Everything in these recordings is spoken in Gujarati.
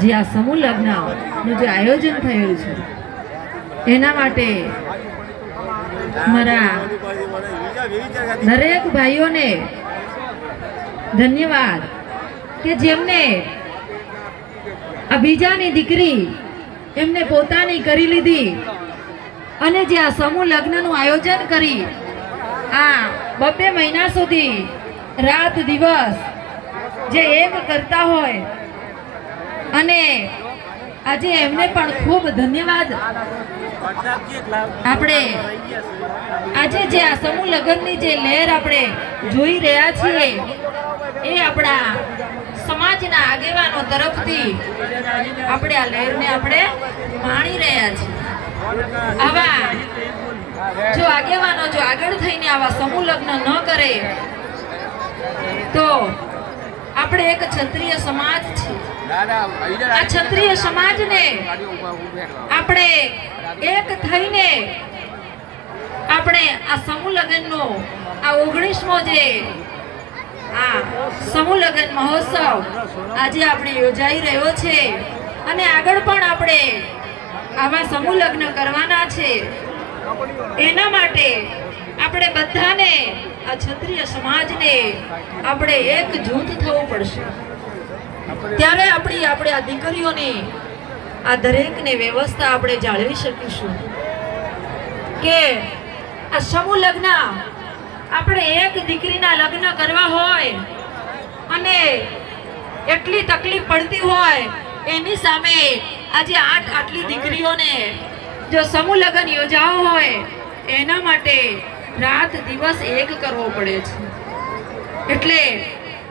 જે આ સમૂહ લગ્નનું જે આયોજન થયેલું છે એના માટે મારા દરેક ભાઈઓને ધન્યવાદ કે જેમને આ બીજાની દીકરી એમને પોતાની કરી લીધી અને જે આ સમૂહ લગ્નનું આયોજન કરી આ 2 મહિના સુધી રાત દિવસ જે એક કરતા હોય અને આજે એમને પણ ખૂબ ધન્યવાદ આપણે આજે જે આ સમૂહ લગ્નની જે લહેર આપણે જોઈ રહ્યા છીએ એ આપણા સમાજના આગેવાનો તરફથી આપણે આ લહેરને આપણે માણી રહ્યા છીએ। આવા જો આગેવાનો જો આગળ થઈને આવા સમૂહ લગ્ન ન કરે તો આપણે એક ક્ષત્રિય સમાજ છે। આ ક્ષત્રિય સમાજને આપણે એક થઈને આપણે આ સમૂહ લગ્નનો આ 19મો જે આ સમૂહ લગ્ન મહોત્સવ આજે આપણે યોજાઈ રહ્યો છે અને આગળ પણ આપણે આવા સમૂહ લગ્ન કરવાના છે। એના માટે આપણે બધાને આ ક્ષત્રિય સમાજને આપણે એક જૂથ થવું પડશે, ત્યારે આપણે આ દીકરીઓની આ દરેકને વ્યવસ્થા આપણે જાળવી શકીશું કે આ સમૂહ લગ્ન આપણે એક દીકરીના લગ્ન કરવા હોય અને એટલી તકલીફ પડતી હોય એની સામે આજે આટલી દીકરીઓને જો સમૂહ લગ્ન યોજાવો હોય એના માટે રાત દિવસ એક કરવો પડે છે। એટલે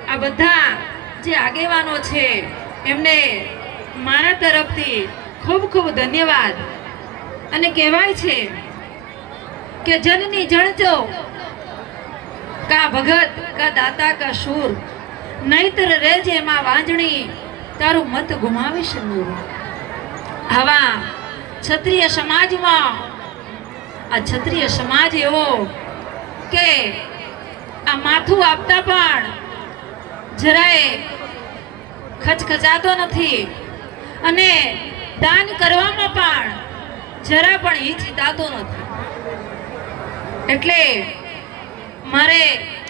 આ બધા જે આગેવાનો છે એમને મારા તરફથી ખૂબ ખૂબ ધન્યવાદ। અને કહેવાય છે કે જનની જણજો કા ભગત કા દાતા કા શૂર, નહીતર રેજે માં વાંજણી તારું મત ગુમાવીશ નૂર। આવા ક્ષત્રિય સમાજમાં આ ક્ષત્રિય સમાજ એવો કે આ માથું આપતા પણ જરાય ખચખચાતો નથી અને દાન કરવામાં પણ જરા પણ હિચકિચાતો નથી। એટલે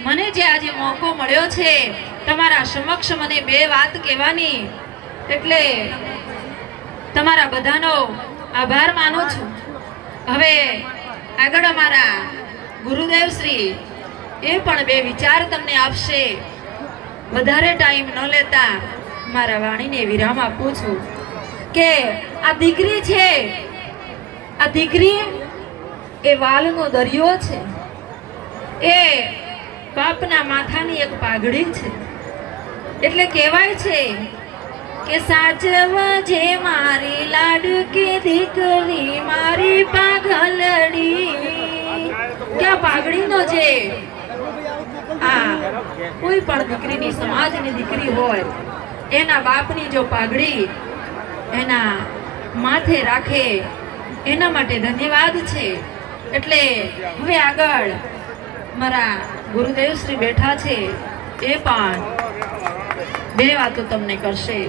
મને જે આજે મોકો મળ્યો છે તમારા સમક્ષ મને 2 વાત કહેવાની, એટલે તમારા બધાનો આભાર માનું છું। હવે આગળ અમારા ગુરુદેવ શ્રી એ પણ 2 વિચાર તમને આપશે। વધારે ટાઈમ ન લેતા મારા વાણીને વિરામ આપું છું કે આ દીકરી છે, આ દીકરી એ વાલનો દરિયો છે, એ બાપના માથાની એક પાઘડી છે। એટલે કહેવાય છે કે સાચવા જે મારી લાડકી દીકરી મારી પાઘલડી, કે આ પાઘડીનો જે આ કોઈ પણ દીકરીની સમાજની દીકરી હોય એના બાપની જો પાઘડી એના માથે રાખે એના માટે ધન્યવાદ છે। એટલે હવે આગળ મારા ગુરુદેવ શ્રી બેઠા છે એ પણ 2 વાતો તમને કરશે।